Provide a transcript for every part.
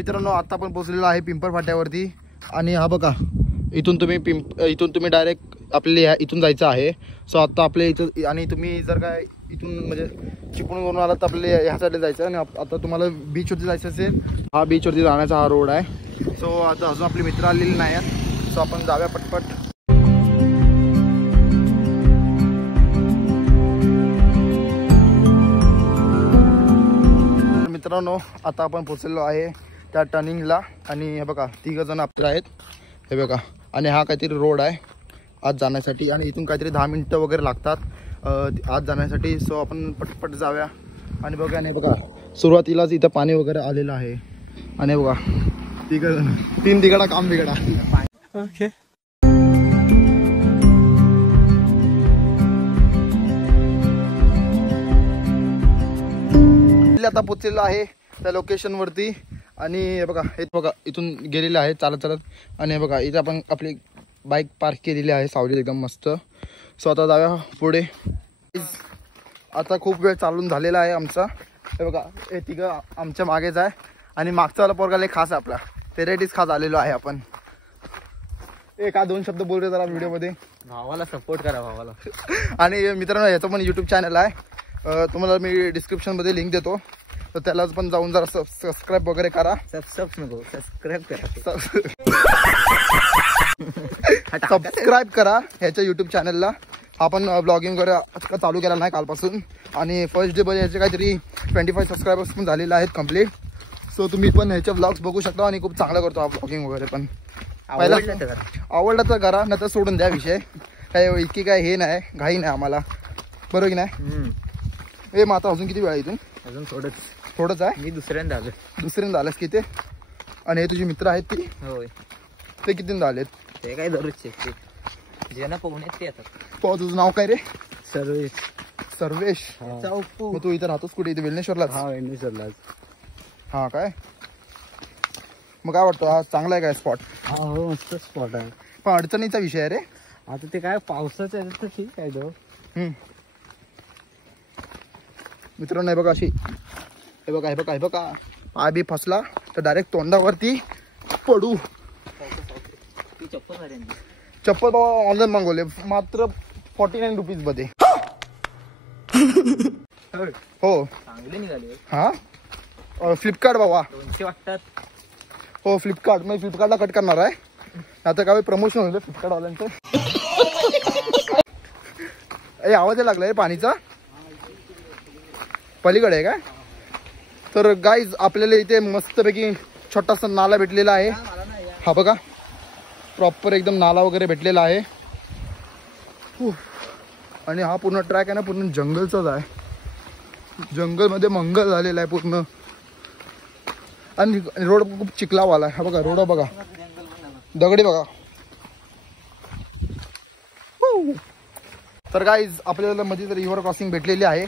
मित्रांनो आता आपण पोहोचलेलो आहे पिंपर फाट्यावरती आणि हा बघा इथून तुम्ही डायरेक्ट आपल्याला इथून जायचं आहे. सो आता आपल्या इथं आणि तुम्ही जर काय इथून म्हणजे चिपळूणवरून आलात तर आपल्याला ह्या साईडला जायचं आणि आता तुम्हाला बीचवरती जायचं असेल हा बीचवरती जाण्याचा हा रोड आहे. सो आता अजून आपले मित्र आलेले नाही आहेत. सो आपण जाऊया पटपट. मित्रांनो आता आपण पोहोचलेलो आहे त्या टर्निंगला आणि हे बघा 3 जण आपले आहेत हे बघा. आणि हा काहीतरी रोड आहे आज जाण्यासाठी आणि इथून काहीतरी 10 मिनिटं वगैरे लागतात आज जाण्यासाठी. सो आपण पटपट जाऊया आणि बघा नाही बघा सुरुवातीलाच इथं पाणी वगैरे आलेलं आहे आणि बघा 3 तिघडा काम बिघडा. ओके आता पोचलेलो आहे त्या लोकेशन वरती आणि हे बघा इथून गेलेले आहे चालत आणि हे बघा इथे आपण आपली बाईक पार्क केलेली आहे सावलीत एकदम मस्त. सो आता जाऊया पुढे. आता खूप वेळ चालून झालेला आहे आमचा. हे बघा हे 3 आमच्या मागेच आहे आणि मागचा वाला पोरगा लय खास आहे आपला तेरेटीस खास आलेलो आहे आपण. एका 2 शब्द बोलले जरा व्हिडिओमध्ये. भावाला सपोर्ट करा भावाला. आणि मित्रांनो याचं पण यूट्यूब चॅनल आहे तुम्हाला मी डिस्क्रिप्शनमध्ये लिंक देतो तर त्याला पण जाऊन जरा सबस्क्राईब वगैरे करा. सबस्क्राईब करा सबस्क्राईब करा ह्याच्या यूट्यूब चॅनलला. आपण ब्लॉगिंग वगैरे चालू केला नाही कालपासून आणि फर्स्ट डे मध्ये याचे काहीतरी 25 सबस्क्रायबर्स पण झालेले आहेत कंप्लीट. सो तुम्ही पण ह्याचे ब्लॉग्स बघू शकता आणि खूप चांगला करतो हा ब्लॉगिंग वगैरे पण. आवडलं तर करा नाही तर सोडून द्या विषय. काय इतकी काय हे नाही घाई नाही आम्हाला बरोबर की नाही. हे मग आता अजून किती वेळा इथून अजून थोडंच आहे. मी दुसऱ्यांदा आलेस की ते आणि हे तुझी मित्र आहेत ती होय ते कितींदा आलेत ते काय दररोजचे ज्यांना पोहण्यात ते येतात. तुझं नाव काय रे. सर्वेश. मग तू इथं राहतोस कुठे इथे वेल्नेश्वरला. हा काय मग काय वाटतं हा चांगला आहे काय स्पॉट. हो मस्त स्पॉट आहे पण अडचणीचा विषय आहे रे आता ते काय पावसाचं आहे तर ठीक आहे तो. मित्रांनो हे बघा अशी हे बघा पाय बी फसला तर डायरेक्ट तोंडावरती पडू. चप्पल बाबा ऑनलाईन मागवले मात्र 49 रुपीज मध्ये. हो चांगले निघाले. हा फ्लिपकार्ट बाबा 200 वाटतात. हो फ्लिपकार्ट मी फ्लिपकार्टला कट करणार आहे आता काय प्रमोशन होईल फ्लिपकार्ट वाल्यांचं. आवाज लागला आहे पाणीचा पलीकडे आहे काय. तर गाईज आपल्याला इथे मस्तपैकी छोटासा नाला भेटलेला आहे. हा बघा प्रॉपर एकदम नाला वगैरे भेटलेला आहे आणि हा पूर्ण ट्रॅक आहे ना पूर्ण जंगलचाच आहे. जंगलमध्ये मंगल झालेला आहे पूर्ण आणि रोड खूप चिखलावाला आहे. हा बघा रोड बघा दगडी बघा. तर गाईज आपल्याला मध्ये तर रिव्हर क्रॉसिंग भेटलेली आहे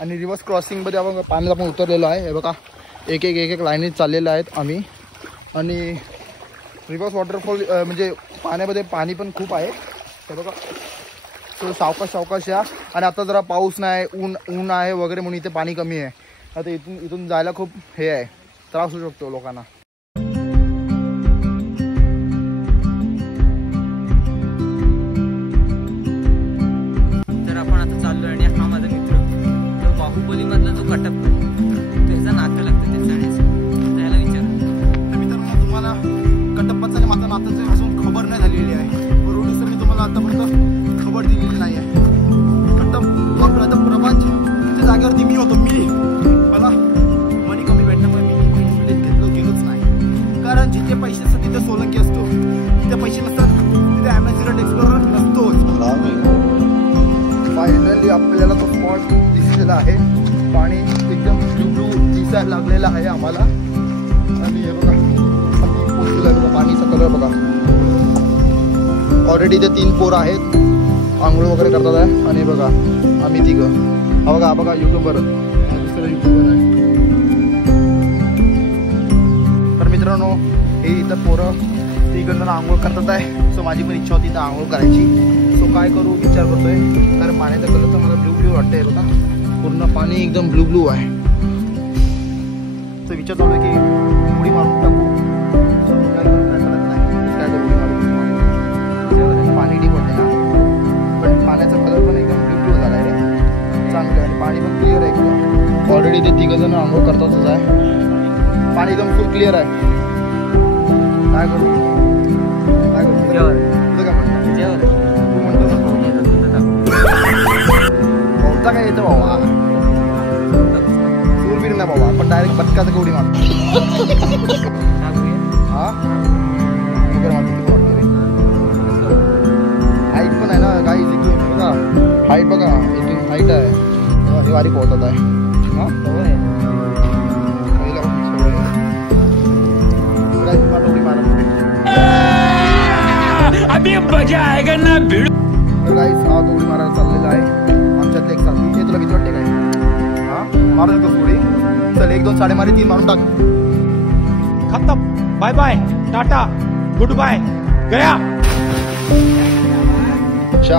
आणि रिव्हर्स क्रॉसिंग मध्ये आपण पाण्यात आपण उतरलेलो आहे. हे बघा एक लाईनीत चाललेलं आहेत आम्ही आणि रिव्हर्स वॉटरफॉल म्हणजे पाण्यामध्ये पाणी पण खूप आहे. हे बघा तो सावकाश या आणि आता जरा पाऊस नाही ऊन आहे वगैरे म्हणून इथे पाणी कमी आहे. आता इथून जायला खूप हे आहे त्रास होऊ शकतो लोकांना. तर आपण आता चाललो आणि हा माझा मित्र तो बाहुबली मधला जो कटप्पा त्याचं नातं लागतं ते जाण्याचं त्याला विचार. तर मित्रांनो तुम्हाला कटप्पाचं माझं नात्याचं अजून खबर नाही झालेली आहे बरोबर सर. मी तुम्हाला आतापर्यंत खबर दिलेली नाही आहे. कटप्पा प्रभात त्या जागेवरती मी होतो. मला मनी कमी भेटल्यामुळे मी गेलोच नाही कारण जिथे पैसे असतात तिथे सोलंकी असतो जिथे पैसे नसतात तिथे अमेझॉन एक्सप्लोरर नसतोच. फायनली आपल्याला तो स्पॉट दिसलेला आहे. पाणी एकदम ब्लू दिसायला लागलेलं आहे आम्हाला आणि हे बघा बघा पाणीचा कलर बघा. ऑलरेडी इथे 3 पोरं आहेत आंघोळ वगैरे करतात आहे आणि बघा आम्ही 3 हा बघा युट्यूबर दुसरं युट्यूबर आहे. तर मित्रांनो हे इथं पोरं 3 जण आंघोळ करतात आहे. सो माझी पण इच्छा होती इथं आंघोळ करायची. सो काय करू विचार करतोय कारण पाण्याचा कलर तर मला ब्लू वाटतंय बघा पूर्ण पाणी एकदम ब्लू आहे. तर विचार चालू आहे की उडी मारून टाकू. So, काय करू काय कळत नाही. काय करू उडी मारू. पाणी डीप होते ना, पण पाण्याचा कलर पण एकदम ब्ल्यू झाला आहे रे, चांगलं आहे. आणि पाणी पण क्लिअर आहे एकदम. ऑलरेडी ते 3 जण आंघोळ करतातच आहे. पाणी एकदम फुल क्लिअर आहे. काय करू काय करू तुझं काय म्हणणं? तू म्हणतो भाऊचा काय येतं भावा, सूरवीर नाही भावा, आपण डायरेक्ट बटकाचं उडी मारतो. हा मगर मारतो किती वाटतं रे. हाईट पण आहे ना काही इथून बघा, हाईट बघा इथून हाईट आहे. हे वारी पोहतात आहे. हा पहिला उडी मारा. अभी मजा आएगा ना भिड़. तर गाईस हा तो उडी मारायला चाललेला आहे आमच्यातले एक साथी. हे तुला किती वाटते काय? हा मारू शकतो उडी. चल 1 2 साडे मारे 3 मारून टाक. खत्म. Bye bye tata good bye गया.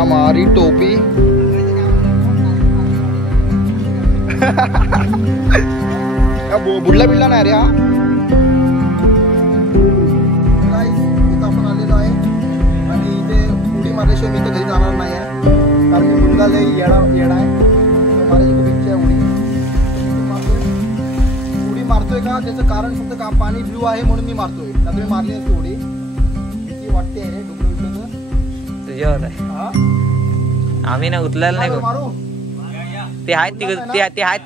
मारी टोपी. बुडला बिडला नाही रे हा. इथं आपण आलेलो आहे आणि इथे उडी मारल्याशिवाय मी तर घरी जाणार नाही आहे, कारण मी मुलगा लय येडा आहे. माझी खूप इच्छा आहे उडी मारतोय का त्याचं कारण फक्त का पाणी ब्ल्यू आहे म्हणून मी मारतोय. आता मी मारली नसते उडी. भीती वाटते रे डोकं विकलं तुझ्यावर आहे. हा आम्ही ना उचलायला नाही करू. मारू. ते आहेत तिघ ते आहेत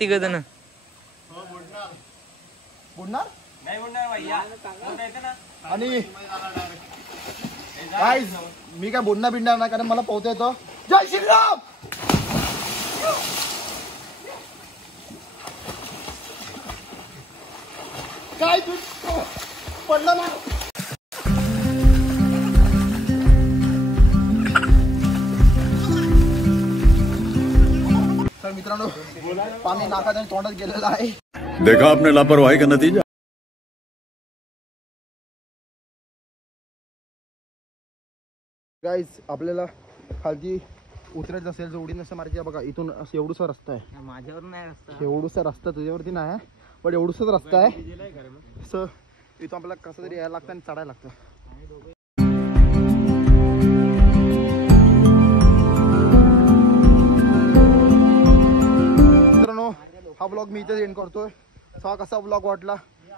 तिघ जण बुडणार आणि काय मी काय बुडणार बिडणार नाही, कारण मला पोहता येतं. जय श्रीराम. काय तू पडला ना. तर मित्रांनो पाणी नाकात आणि तोंडात गेलेलं आहे. देखा आपने लापरवाही का नतीजा. गाईज आपल्याला खालती उतरायचं असेल तर उडी नसं मारायची. बघा इथून असं एवढूसा रस्ता आहे. माझ्यावर नाही रस्ता. एवढूसा रस्ता तुझ्यावरती नाही आहे, पण एवढूसाच रस्ता आहे. सो इथून आपल्याला कसं तरी यायला लागतं आणि चढायला लागतं. मित्रांनो हा ब्लॉग मी इथेच एंड करतोय. हा कसा ब्लॉग वाटला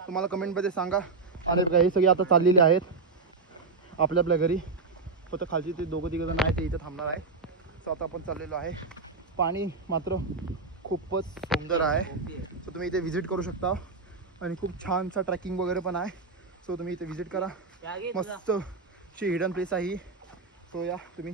तुम्हाला कमेंटमध्ये सांगा. आणि हे सगळे आता चाललेले आहेत आपल्या आपल्या घरी. फक्त खालची ते 2 3 जण आहेत ते इथं थांबणार आहे. सो आता आपण चाललेलो आहे. पाणी मात्र खूपच सुंदर आहे. सो तुम्ही इथे व्हिजिट करू शकता आणि खूप छानसा ट्रॅकिंग वगैरे पण आहे. सो तुम्ही इथे व्हिजिट करा. मस्त ची हिडन प्लेस आहे. सो या तुम्ही